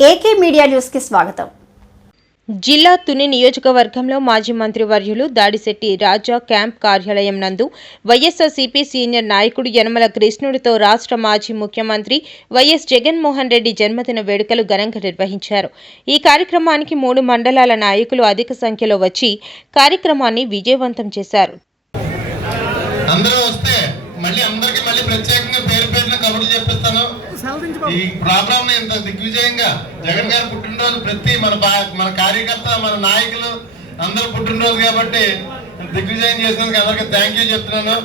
AK media న్యూస్కి స్వాగతం. జిల్లా తుని నియోజకవర్గంలో మాజీ మంత్రి వర్యులు దాడిశెట్టి రాజా క్యాంప్ కార్యాలయం నందు వైఎస్ఆర్సీపీ సీనియర్ నాయకుడు యనమల కృష్ణుడితో రాష్ట్ర మాజీ ముఖ్యమంత్రి వైఎస్ జగన్మోహన్ రెడ్డి జన్మదిన వేడుకలు ఘనంగా నిర్వహించారు. ఈ కార్యక్రమానికి మూడు మండలాల నాయకులు అధిక సంఖ్యలో వచ్చి కార్యక్రమాన్ని విజయవంతం చేశారు. అందరూ వస్తే మళ్ళీ అందరికి మళ్ళీ ప్రత్యేకంగా చెప్పిస్తాను. ఈ ప్రోగ్రామ్ ఇంత దిగ్విజయంగా జగన్ గారి పుట్టినరోజు ప్రతి మన మన కార్యకర్త మన నాయకులు అందరూ పుట్టినరోజు కాబట్టి దిగ్విజయం చేసినందుకు అందరికి థ్యాంక్ యూ చెప్తున్నాను.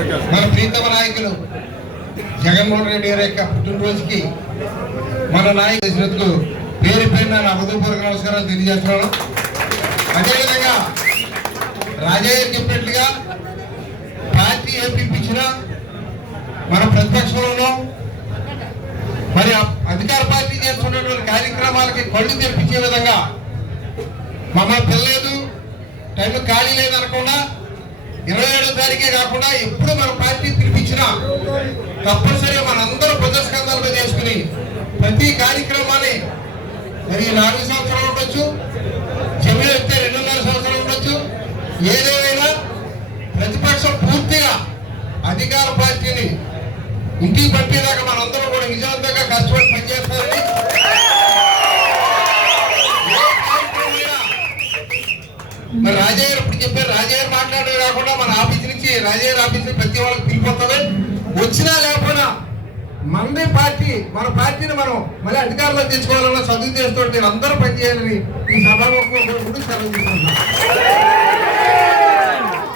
మన ప్రీతమ నాయకులు జగన్మోహన్ రెడ్డి గారి యొక్క పుట్టినరోజుకి మన నాయకులు చేసినందుకు పేరు పేరున నా హృదయపూర్వక నమస్కారాలు తెలియజేస్తున్నాను. అదేవిధంగా రాజయ్య చెప్పినట్లుగా పార్టీ ఏ పిలిపించినా మన ప్రతిపక్షంలో మరి అధికార పార్టీ చేస్తున్నటువంటి కార్యక్రమాలకి కళ్ళు తెప్పించే విధంగా మమ్మల్ని పిల్లలేదు టైం ఖాళీ లేదనకుండా ఇరవై ఏడో తారీఖే కాకుండా ఎప్పుడు మన పార్టీ పిలిపించినా తప్పనిసరిగా మనందరూ ప్రజాస్కంధాల మీద చేసుకుని ప్రతి కార్యక్రమాన్ని మరి నాలుగు సంవత్సరాలు ఉండొచ్చు జమీన్ వస్తే రెండున్నర సంవత్సరాలు ఉండొచ్చు. ఏదేమైనా ప్రతిపక్షం పూర్తిగా అధికార పార్టీని ఇంటికి పంపేదాకా మనందరం కూడా విజయవంతంగా కష్టపడి పనిచేస్తారని మరి రాజయ్య ఆఫీస్ నుంచి రాజయ్య గారి ప్రతి వాళ్ళకి పిలిపోతుంది వచ్చినా లేకపోయినా మనదే పార్టీ మన పార్టీని మనం మళ్ళీ అధికారంలో తెచ్చుకోవాలన్న సదుద్దేశంతో మీరు అందరూ పనిచేయాలని ఈ సభలో సెలవు తీసుకుంటున్నాం